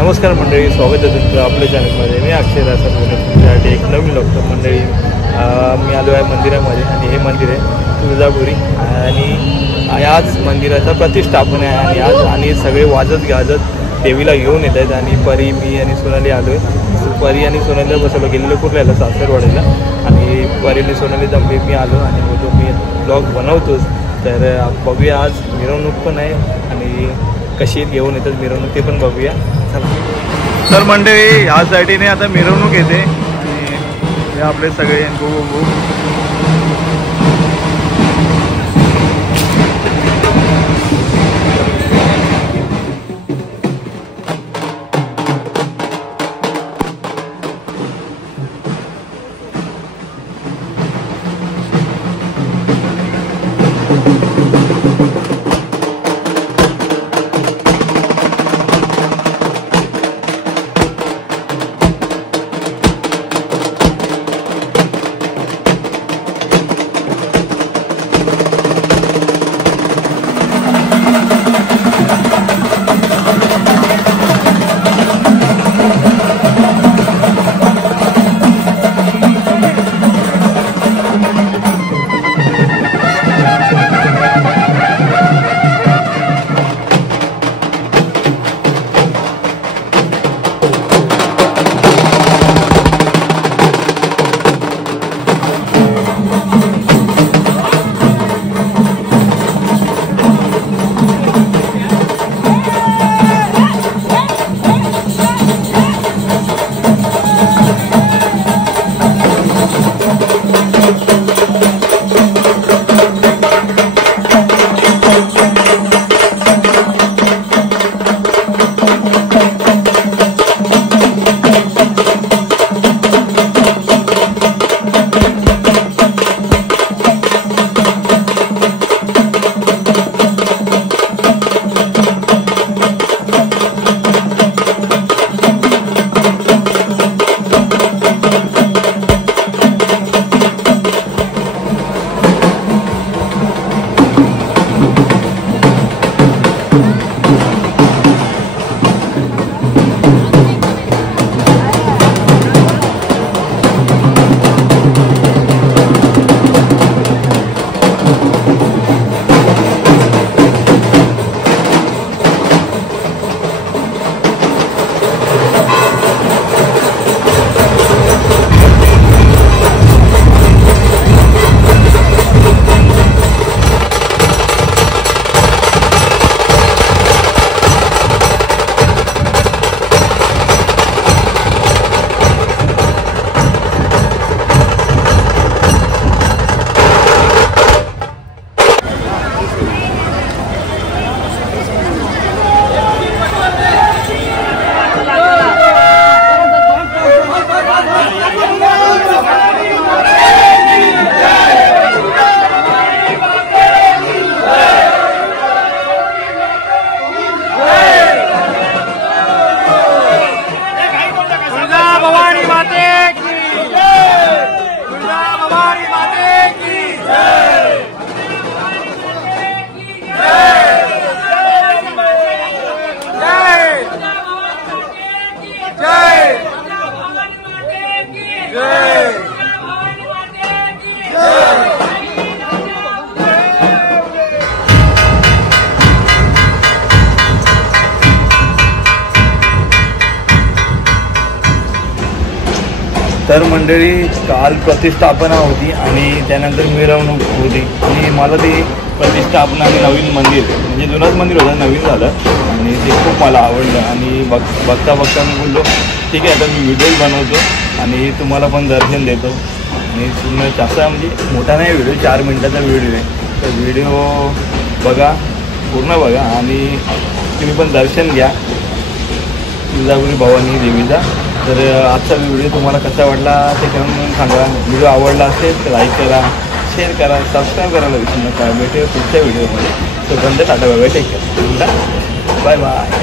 नमस्कार मंडळी, स्वागत आहे तुमचं आपल्या चॅनलमध्ये. मी अक्षय रासर तुमच्यासाठी एक नवीन व्लॉग. मंडळी मी आलो आहे मंदिरामध्ये आणि हे मंदिर आहे तुळजापुरी आणि आज मंदिराचा प्रतिष्ठापन आहे आणि सगळे वाजत गाजत देवीला घेऊन येत आहेत. आणि परी, मी आणि सोनाली आलो आहे. परी आणि सोनालीला बसवलो, गेलेलो कुर्ल्याला सासरवाडीला आणि परी आणि सोनाली जमली. मी आलो आणि बोलतो मी व्लॉग बनवतोच. तर बघूया, आज मिरवणूक पण आहे आणि कशी घेऊन येतात मिरवणूक ते पण बघूया. तर मंडळी ह्या साईडीने आता मिरवणूक येते आणि हे आपले सगळे तर मंडळी काल प्रतिष्ठापना होती आणि त्यानंतर मिरवणूक होती आणि मला ते प्रतिष्ठापना आणि नवीन मंदिर म्हणजे जुनंच मंदिर होतं, नवीन झालं आणि ते खूप मला आवडलं. आणि बघता मी बोललो ठीक आहे, आता मी व्हिडिओज बनवतो आणि तुम्हाला पण दर्शन देतो. आणि तुम्ही जास्त म्हणजे मोठा नाही व्हिडिओ, 4 मिनिटाचा व्हिडिओ आहे. तर व्हिडिओ बघा, पूर्ण बघा आणि तुम्ही पण दर्शन घ्या तुळजापुरी भवानी देवीचा. तर आजचा व्हिडिओ तुम्हाला कसा वाटला ते कमेंट सांगा. व्हिडिओ आवडला असेल तर लाईक करा, शेअर करा, सबस्क्राईब करायला विसरू नका. भेटूया पुढच्या व्हिडिओमध्ये. तो बंद tata, bye bye, take care, bye bye.